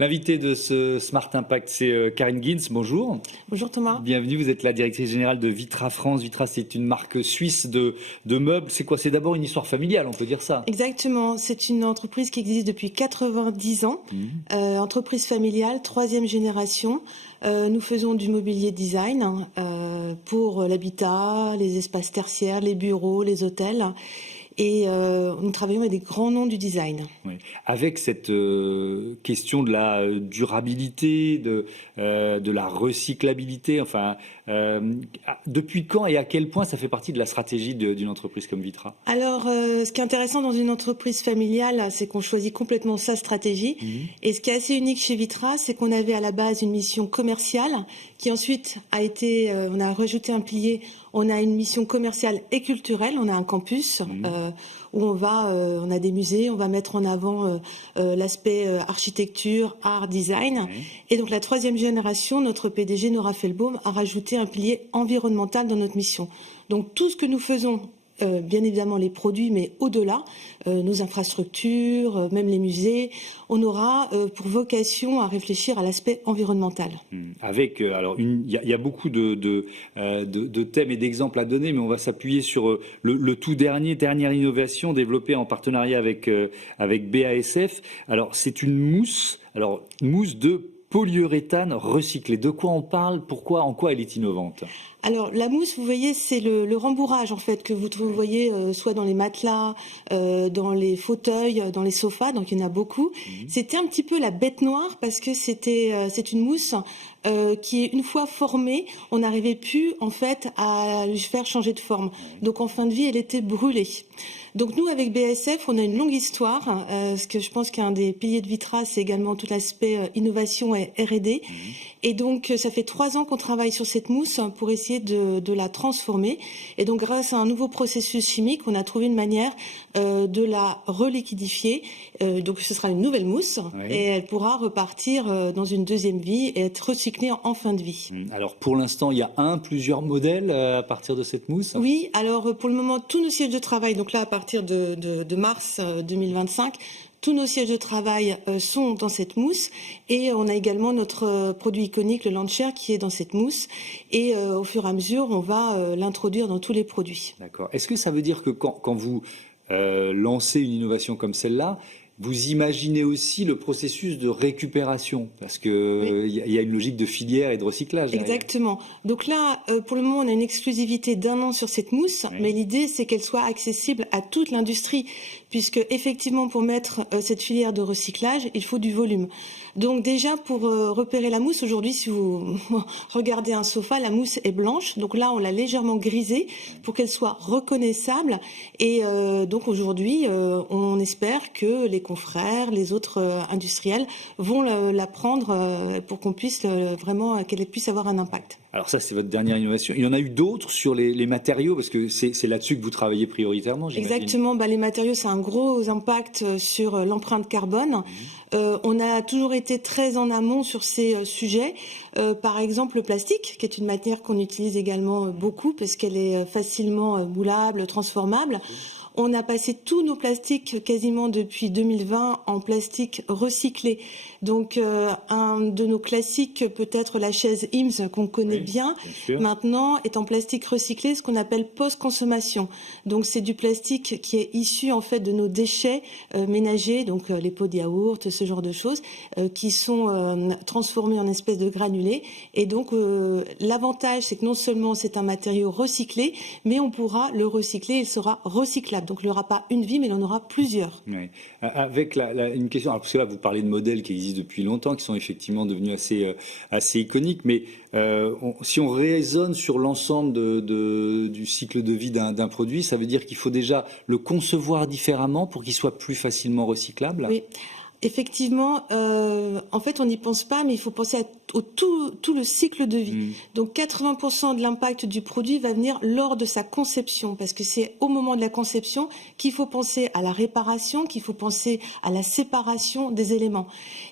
L'invité de ce Smart Impact, c'est Karine Gins. Bonjour. Bonjour Thomas. Bienvenue, vous êtes la directrice générale de Vitra France. Vitra, c'est une marque suisse de meubles. C'est quoi? C'est d'abord une histoire familiale, on peut dire ça? Exactement, c'est une entreprise qui existe depuis 90 ans, entreprise familiale, 3e génération. Nous faisons du mobilier design pour l'habitat, les espaces tertiaires, les bureaux, les hôtels. Et nous travaillons avec des grands noms du design. Oui. Avec cette question de la durabilité, de la recyclabilité, enfin, depuis quand et à quel point ça fait partie de la stratégie d'une entreprise comme Vitra? Alors, ce qui est intéressant dans une entreprise familiale, c'est qu'on choisit complètement sa stratégie. Et ce qui est assez unique chez Vitra, c'est qu'on avait à la base une mission commerciale qui ensuite a été, on a rajouté un pilier. On a une mission commerciale et culturelle. On a un campus où on a des musées. On va mettre en avant l'aspect architecture, art, design. Et donc la 3e génération, notre PDG Nora Felbaum a rajouté un pilier environnemental dans notre mission. Donc tout ce que nous faisons, bien évidemment les produits, mais au-delà, nos infrastructures, même les musées, on aura pour vocation à réfléchir à l'aspect environnemental. Avec, alors, il y a beaucoup de thèmes et d'exemples à donner, mais on va s'appuyer sur le tout dernière innovation développée en partenariat avec BASF. Alors, c'est une mousse, mousse de polyuréthane recyclé. De quoi on parle? Pourquoi? En quoi elle est innovante? Alors la mousse, vous voyez, c'est le rembourrage en fait que vous voyez soit dans les matelas, dans les fauteuils, dans les sofas, donc il y en a beaucoup. C'était un petit peu la bête noire parce que c'est une mousse qui est une fois formée, on n'arrivait plus en fait à lui faire changer de forme. Donc en fin de vie, elle était brûlée. Donc nous, avec BASF, on a une longue histoire, parce que je pense qu'un des piliers de Vitra, c'est également tout l'aspect innovation et R&D. Et donc, ça fait 3 ans qu'on travaille sur cette mousse pour essayer de la transformer. Et donc, grâce à un nouveau processus chimique, on a trouvé une manière de la reliquidifier. Donc, ce sera une nouvelle mousse et elle pourra repartir dans une deuxième vie et être recyclée en fin de vie. Alors, pour l'instant, il y a plusieurs modèles à partir de cette mousse? Oui, alors pour le moment, tous nos sièges de travail, donc là, à partir de mars 2025, tous nos sièges de travail sont dans cette mousse et on a également notre produit iconique, le Launcher, qui est dans cette mousse et au fur et à mesure, on va l'introduire dans tous les produits. D'accord. Est-ce que ça veut dire que quand vous lancez une innovation comme celle-là, vous imaginez aussi le processus de récupération? Parce qu'il y a une logique de filière et de recyclage derrière. Exactement. Donc là, pour le moment, on a une exclusivité d'1 an sur cette mousse, mais l'idée, c'est qu'elle soit accessible à toute l'industrie, puisque effectivement, pour mettre cette filière de recyclage, il faut du volume. Donc déjà, pour repérer la mousse, aujourd'hui, si vous regardez un sofa, la mousse est blanche. Donc là, on l'a légèrement grisée pour qu'elle soit reconnaissable. Et donc aujourd'hui, on espère que les confrères, les autres industriels vont la prendre pour qu'on puisse vraiment, qu'elle puisse avoir un impact. Alors ça, c'est votre dernière innovation. Il y en a eu d'autres sur les matériaux, parce que c'est là-dessus que vous travaillez prioritairement, j'imagine. Exactement. Les matériaux, c'est un gros impact sur l'empreinte carbone. On a toujours été très en amont sur ces sujets. Par exemple, le plastique, qui est une matière qu'on utilise également beaucoup, parce qu'elle est facilement moulable, transformable. On a passé tous nos plastiques quasiment depuis 2020 en plastique recyclé. Donc un de nos classiques, peut-être la chaise IMS qu'on connaît bien maintenant, est en plastique recyclé, ce qu'on appelle post-consommation. Donc c'est du plastique qui est issu en fait de nos déchets ménagers, donc les pots de yaourt, ce genre de choses, qui sont transformés en espèces de granulés. Et donc l'avantage, c'est que non seulement c'est un matériau recyclé, mais on pourra le recycler, il sera recyclable. Donc il n'y aura pas une vie, mais il en aura plusieurs. Oui. Avec une question, alors parce que là vous parlez de modèles qui existent depuis longtemps, qui sont effectivement devenus assez iconiques, mais si on raisonne sur l'ensemble du cycle de vie d'un produit, ça veut dire qu'il faut déjà le concevoir différemment pour qu'il soit plus facilement recyclable? Oui. Effectivement, en fait, on n'y pense pas, mais il faut penser à tout le cycle de vie. Donc 80% de l'impact du produit va venir lors de sa conception, parce que c'est au moment de la conception qu'il faut penser à la réparation, qu'il faut penser à la séparation des éléments.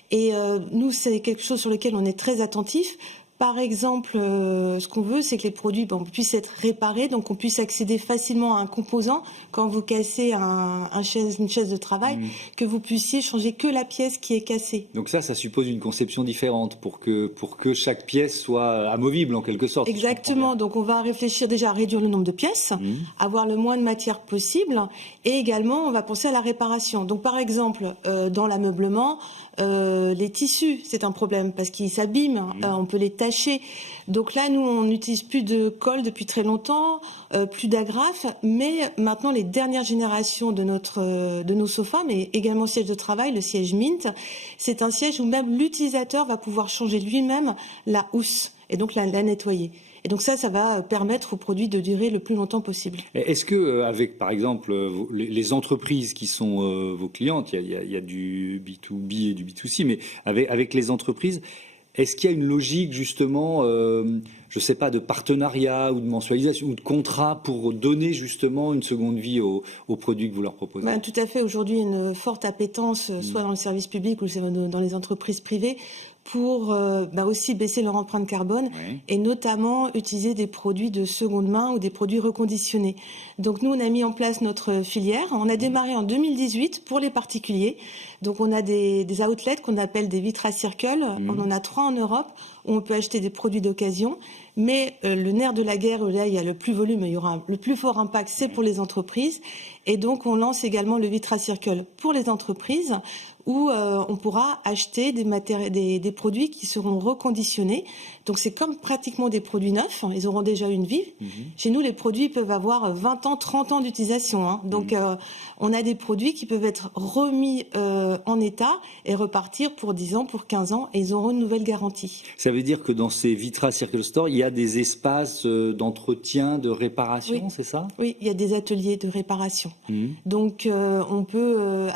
Et nous, c'est quelque chose sur lequel on est très attentif. Par exemple, ce qu'on veut, c'est que les produits puissent être réparés, donc on puisse accéder facilement à un composant. Quand vous cassez une chaise de travail, que vous puissiez changer que la pièce qui est cassée. Donc ça suppose une conception différente pour que chaque pièce soit amovible en quelque sorte. Exactement. Si donc on va réfléchir déjà à réduire le nombre de pièces, avoir le moins de matière possible, et également on va penser à la réparation. Donc par exemple, dans l'ameublement, les tissus, c'est un problème parce qu'ils s'abîment, on peut les tacher. Donc là, nous, on n'utilise plus de colle depuis très longtemps, plus d'agrafes, mais maintenant, les dernières générations de nos sofas, mais également siège de travail, le siège Mint, c'est un siège où même l'utilisateur va pouvoir changer lui-même la housse et donc la nettoyer. Et donc ça va permettre au produit de durer le plus longtemps possible. Est-ce que, avec par exemple les entreprises qui sont vos clientes, il y a du B2B et du B2C, mais avec les entreprises, est-ce qu'il y a une logique justement, je ne sais pas, de partenariat ou de mensualisation ou de contrat pour donner justement une seconde vie aux produits que vous leur proposez? Tout à fait. Aujourd'hui, il y a une forte appétence, soit dans le service public ou dans les entreprises privées, pour aussi baisser leur empreinte carbone et notamment utiliser des produits de seconde main ou des produits reconditionnés. Donc nous, on a mis en place notre filière. On a démarré en 2018 pour les particuliers. Donc on a des outlets qu'on appelle des Vitra Circle. On en a 3 en Europe où on peut acheter des produits d'occasion. Mais le nerf de la guerre, là il y a le plus volume, il y aura le plus fort impact, c'est pour les entreprises. Et donc on lance également le Vitra Circle pour les entreprises où on pourra acheter des produits qui seront reconditionnés. Donc c'est comme pratiquement des produits neufs, ils auront déjà une vie. Chez nous, les produits peuvent avoir 20 ans, 30 ans d'utilisation. Donc on a des produits qui peuvent être remis en état et repartir pour 10 ans, pour 15 ans, et ils auront une nouvelle garantie. Ça veut dire que dans ces Vitra Circle Store, il y a des espaces d'entretien, de réparation, c'est ça? Oui, il y a des ateliers de réparation. Donc on peut...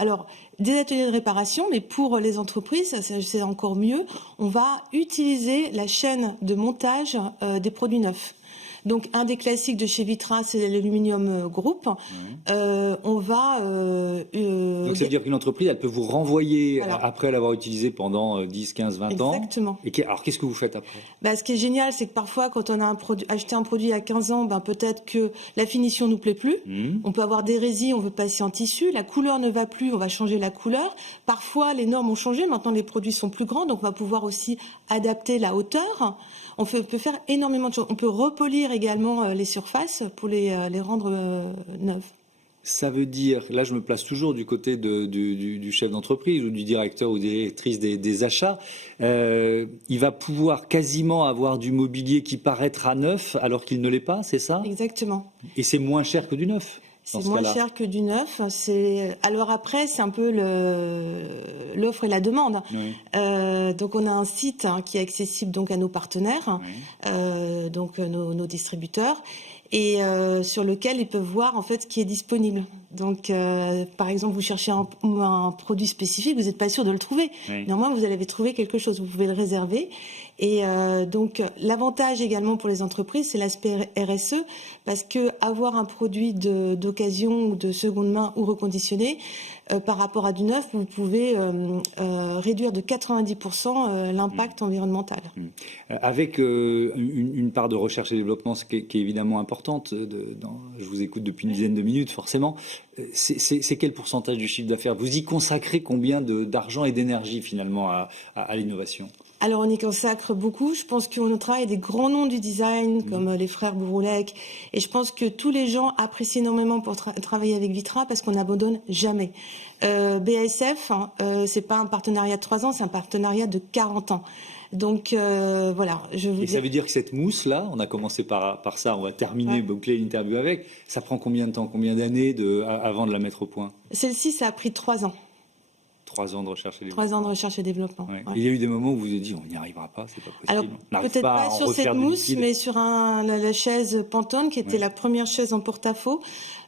des ateliers de réparation, mais pour les entreprises, c'est encore mieux. On va utiliser la chaîne de montage des produits neufs. Donc un des classiques de chez Vitra, c'est l'aluminium groupe. On va... Donc ça veut dire qu'une entreprise, elle peut vous renvoyer après l'avoir utilisé pendant 10, 15, 20 ans. Exactement. Alors qu'est-ce que vous faites après? Ce qui est génial, c'est que parfois, quand on a acheté un produit à 15 ans, peut-être que la finition nous plaît plus. On peut avoir des résines, on veut passer en tissu. La couleur ne va plus, on va changer la couleur. Parfois, les normes ont changé. Maintenant, les produits sont plus grands, donc on va pouvoir aussi adapter la hauteur. On peut faire énormément de choses. On peut repolir également les surfaces pour les rendre neuves. Ça veut dire, là je me place toujours du côté du chef d'entreprise ou du directeur ou directrice des achats, il va pouvoir quasiment avoir du mobilier qui paraîtra neuf alors qu'il ne l'est pas, c'est ça? Exactement. Et c'est moins cher que du neuf? C'est moins cher que du neuf. Alors après, c'est un peu l'offre et la demande. Donc on a un site qui est accessible donc à nos partenaires, donc nos distributeurs, et sur lequel ils peuvent voir en fait ce qui est disponible. Donc par exemple, vous cherchez un produit spécifique, vous n'êtes pas sûr de le trouver. Néanmoins, vous allez trouver quelque chose, vous pouvez le réserver. Et donc l'avantage également pour les entreprises, c'est l'aspect RSE, parce que avoir un produit d'occasion ou de seconde main ou reconditionné, par rapport à du neuf, vous pouvez réduire de 90% l'impact environnemental. Avec une part de recherche et développement qui est évidemment importante, je vous écoute depuis une dizaine de minutes forcément, c'est quel pourcentage du chiffre d'affaires? Vous y consacrez combien d'argent et d'énergie finalement à l'innovation? Alors on y consacre beaucoup. Je pense qu'on travaille des grands noms du design comme les frères Bouroulec, et je pense que tous les gens apprécient énormément pour travailler avec Vitra parce qu'on n'abandonne jamais. BASF, c'est pas un partenariat de 3 ans, c'est un partenariat de 40 ans. Donc voilà. Ça veut dire que cette mousse-là, on a commencé par ça, on va terminer, boucler l'interview avec, ça prend combien de temps, combien d'années avant de la mettre au point? Celle-ci, ça a pris 3 ans. 3 ans de recherche et développement. 3 ans de recherche et développement. Il y a eu des moments où vous vous êtes dit, on n'y arrivera pas, c'est pas possible. Alors, peut-être pas sur cette mousse, mais sur la chaise Pantone, qui était la première chaise en porte-à-faux.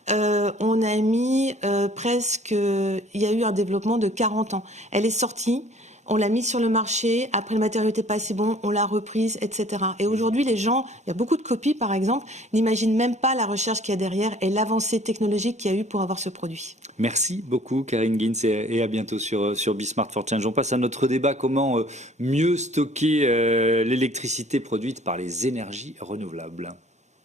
On a mis presque... Il y a eu un développement de 40 ans. Elle est sortie. on l'a mise sur le marché, après le matériau n'était pas assez bon, on l'a reprise, etc. Et aujourd'hui, les gens, il y a beaucoup de copies par exemple, n'imaginent même pas la recherche qu'il y a derrière et l'avancée technologique qu'il y a eu pour avoir ce produit. Merci beaucoup Karine Gins et à bientôt sur Bismart for Change. On passe à notre débat, comment mieux stocker l'électricité produite par les énergies renouvelables.